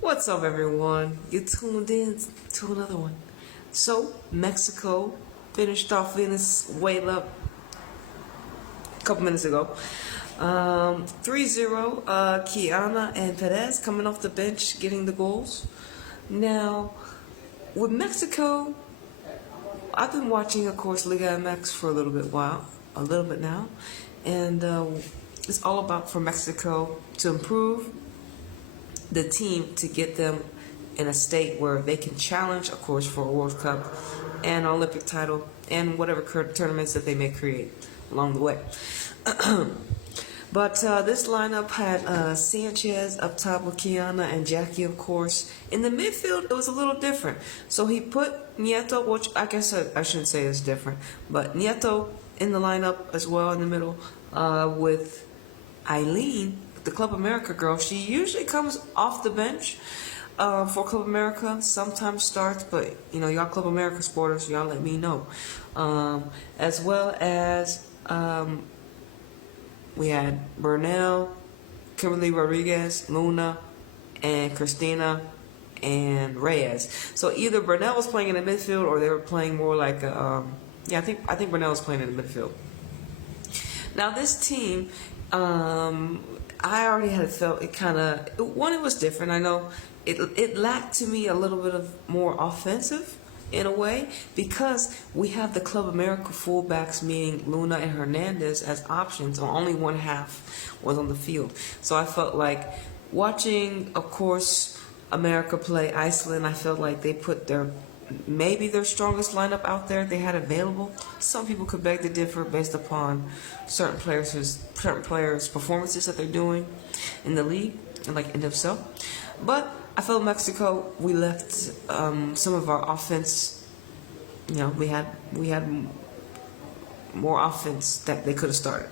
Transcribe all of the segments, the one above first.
What's up, everyone? You tuned in to another one. So, Mexico finished off Venezuela a couple minutes ago. 3-0, Kiana and Perez coming off the bench getting the goals. Now, with Mexico, I've been watching, of course, Liga MX for a little bit now. And it's all about for Mexico to improve the team to get them in a state where they can challenge, of course, for a World Cup and Olympic title and whatever tournaments that they may create along the way. But this lineup had Sanchez up top with Kiana and Jackie, of course. In the midfield, it was a little different. So he put Nieto, which I guess I shouldn't say is different, but Nieto in the lineup as well in the middle with Eileen, the Club America girl. She usually comes off the bench for Club America, sometimes starts, but y'all Club America supporters, y'all let me know. As well as we had Bernal, Kimberly Rodriguez, Luna, and Christina and Reyes. So either Bernal was playing in the midfield or they were playing more like I think Bernal was playing in the midfield. Now this team, I already had felt it kind of, it was different. I know it lacked to me a little bit of more offensive in a way because we have the Club America fullbacks, meaning Luna and Hernandez, as options, or only one half was on the field. So I felt like watching, of course, America play Iceland, I felt like they put maybe their strongest lineup out there they had available. Some people could beg to differ based upon certain players' performances that they're doing in the league and in themselves. But I felt Mexico, we left some of our offense. We had more offense that they could have started,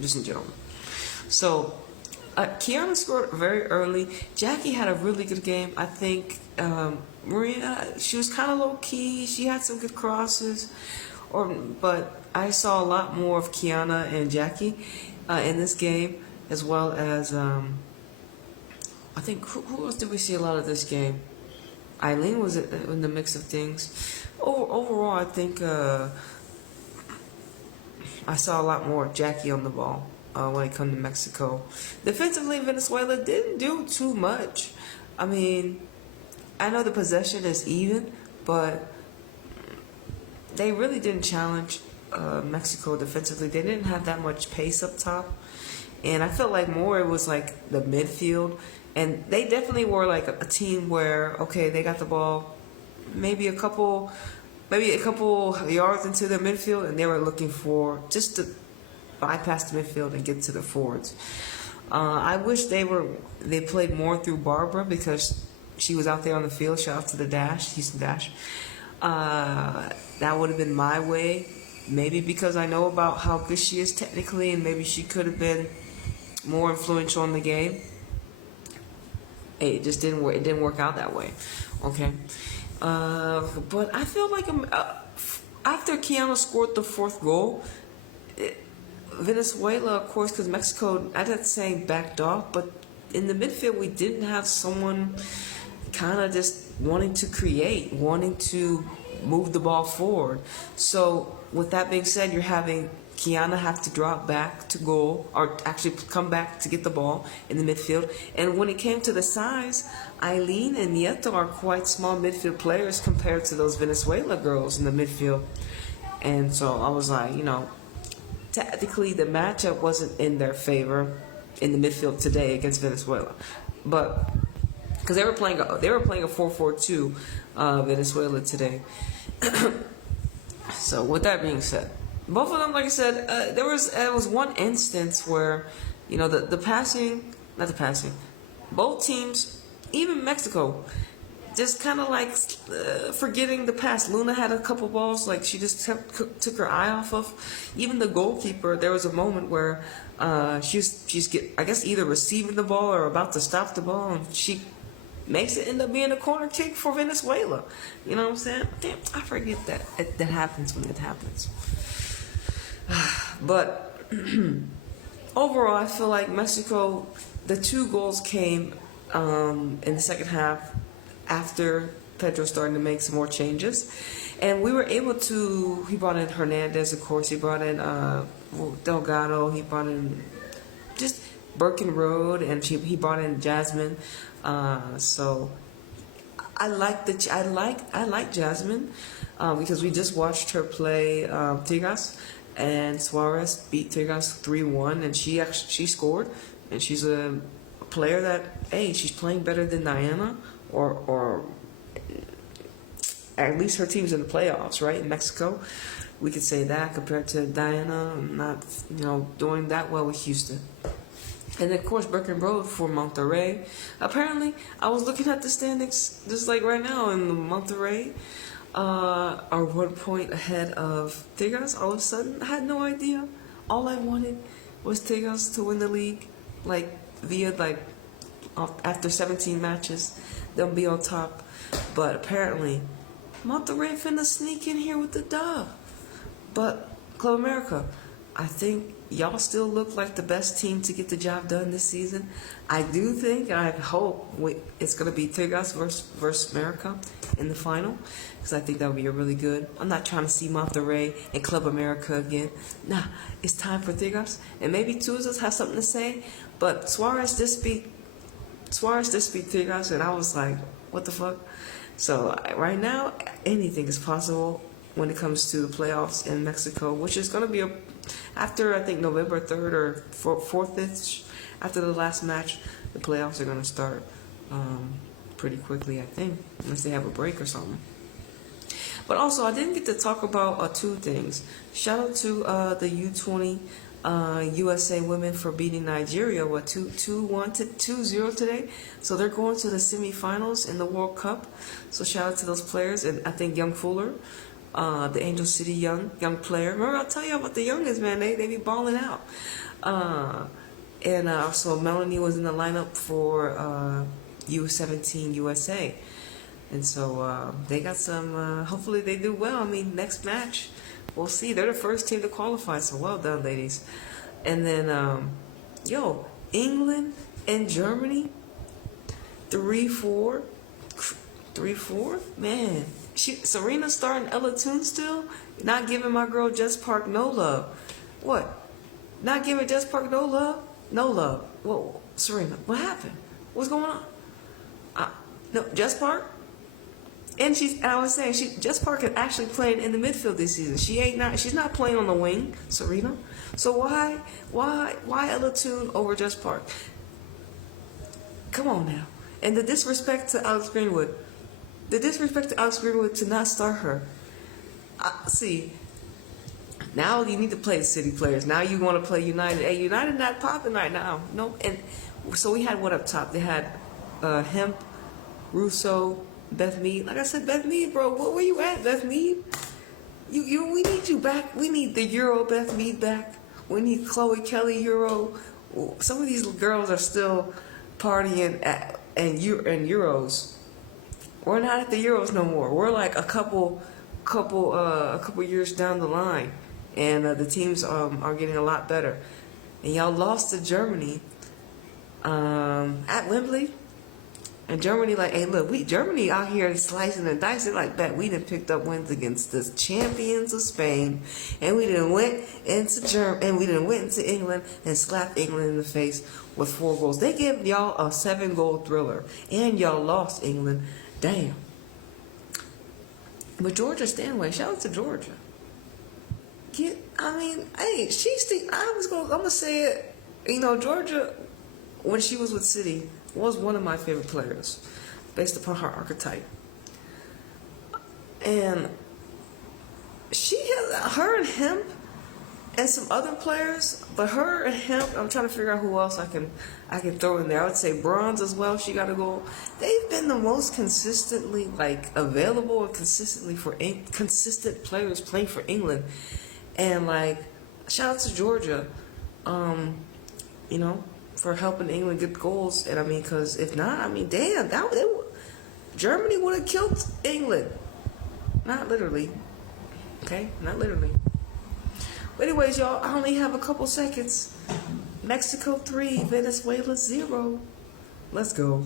just in general. So Kiana scored very early. Jackie had a really good game. I think Maria, she was kind of low key. She had some good crosses, but I saw a lot more of Kiana and Jackie in this game, as well as I think who else did we see a lot of this game? Eileen was in the mix of things. Overall, I think I saw a lot more of Jackie on the ball when it comes to Mexico. Defensively, Venezuela didn't do too much. I mean, I know the possession is even, but they really didn't challenge Mexico defensively. They didn't have that much pace up top. And I felt like more it was like the midfield. And they definitely were like a team where, okay, they got the ball maybe a couple yards into their midfield, and they were looking for just to bypass the midfield and get to the forwards. I wish they played more through Barbara because she was out there on the field. Shout out to the Houston Dash. That would have been my way. Maybe because I know about how good she is technically, and maybe she could have been more influential in the game. It just didn't work. It didn't work out that way. Okay. But I feel like after Kiana scored the fourth goal, Venezuela, of course, because Mexico, I'm not saying backed off, but in the midfield we didn't have someone kind of just wanting to create, wanting to move the ball forward. So with that being said, you're having Kiana have to drop back to goal, or actually come back to get the ball in the midfield. And when it came to the size, Eileen and Nieto are quite small midfield players compared to those Venezuela girls in the midfield. And so I was like, technically the matchup wasn't in their favor in the midfield today against Venezuela, but because they were playing a 4-4-2 Venezuela today. So with that being said, both of them, like I said, there was one instance where, both teams, even Mexico, just kind of forgetting the pass. Luna had a couple balls, she just took her eye off of. Even the goalkeeper, there was a moment where she's I guess either receiving the ball or about to stop the ball, and she makes it end up being a corner kick for Venezuela. You know what I'm saying? Damn, I forget that happens when it happens. But overall, I feel like Mexico, the two goals came in the second half after Pedro starting to make some more changes. And we were able to, he brought in Hernandez, of course, he brought in Delgado, he brought in just Birkin Road, and he brought in Jasmine. So I like Jasmine because we just watched her play Tigres, and Suarez beat Tigres 3-1, and she scored, and she's a player that, hey, she's playing better than Diana, or at least her team's in the playoffs, right? In Mexico, we could say that compared to Diana, not doing that well with Houston. And then, of course, Birkin Road for Monterrey. Apparently, I was looking at the standings just like right now, and Monterrey are 1 point ahead of Tigres. All of a sudden, I had no idea. All I wanted was Tigres to win the league, after 17 matches, they'll be on top. But apparently, Monterrey finna sneak in here with the dub. But Club America, I think y'all still look like the best team to get the job done this season. I do think, I hope it's going to be Tigres versus America in the final, because I think that would be a really good. I'm not trying to see Monterrey and Club America again. Nah, it's time for Tigres. And maybe Tuzas has something to say, but Suarez just beat Tigres, and I was like, what the fuck? So right now, anything is possible when it comes to the playoffs in Mexico, which is going to be after, I think, November 3rd or 4th, after the last match, the playoffs are going to start pretty quickly, I think, unless they have a break or something. But also, I didn't get to talk about two things. Shout out to the U20 USA women for beating Nigeria, 2-0 today. So they're going to the semifinals in the World Cup. So shout out to those players, and I think Young Fuller, the Angel City young player. Remember, I'll tell you about the youngest, man. They be balling out. And also Melanie was in the lineup for U17 USA. And so they got some, hopefully they do well. I mean, next match, we'll see. They're the first team to qualify, so well done, ladies. And then, England and Germany, 3-4. 3-4? Man. Serena starting Ella Toon still? Not giving my girl Jess Park no love. What? Not giving Jess Park no love? No love. Whoa, Serena, what happened? What's going on? No, Jess Park? And I was saying, Jess Park is actually playing in the midfield this season. She's not playing on the wing, Serena. So why Ella Toon over Jess Park? Come on now. And the disrespect to Alex Greenwood. To not start her. See, now you need to play the city players. Now you want to play United. Hey, United not popping right now. No, and so we had what up top? They had Hemp, Russo, Beth Mead. Like I said, Beth Mead, bro, where you at, Beth Mead? We need you back. We need the Euro Beth Mead back. We need Chloe Kelly Euro. Some of these girls are still partying and Euros. We're not at the Euros no more. We're like a couple years down the line, and the teams are getting a lot better. And y'all lost to Germany at Wembley. And Germany, like, hey, look, Germany out here slicing and dicing like that. We done picked up wins against the champions of Spain, and we done went into England and slapped England in the face with 4 goals. They gave y'all a 7-goal thriller, and y'all lost England. Damn. But Georgia Stanway, shout out to Georgia. Hey, I'm gonna say it. Georgia, when she was with City, was one of my favorite players, based upon her archetype. And her and Hemp and some other players, but her and Hemp, I'm trying to figure out who else I can throw in there. I would say Bronze as well. She got a goal. They've been the most consistently available and consistent players playing for England. And shout out to Georgia, for helping England get goals. And because if not, damn, Germany would have killed England. Not literally. Okay, not literally. But anyways, y'all, I only have a couple seconds. Mexico 3, Venezuela 0. Let's go.